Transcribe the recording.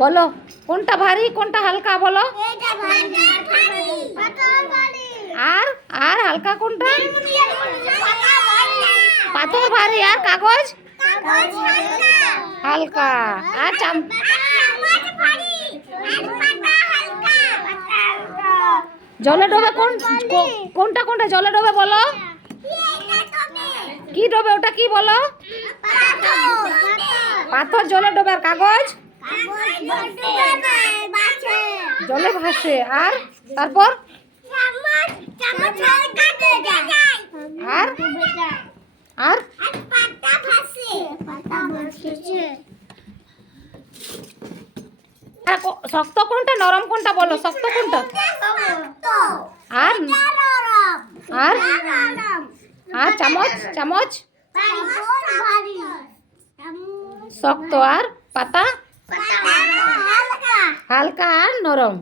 বলো কোনটা ভারী কোনটা হালকা বলো। আর আর হালকা কোনটা? পাথর ভারী আর কাগজ হালকা। আর জলে ডোবে কোনটা কোনটা জলে ডোবে বলো। কি ডোবে ওটা কি বলো? পাথর জলে ডোবে। আর কাগজ জলে ভাসে। আর তারপর আর আর শক্ত কোনটা নরম কোনটা বলো। শক্ত কোনটা? আর আর আর চামচ চামচ শক্ত আর পাতা হালকা আর নরম।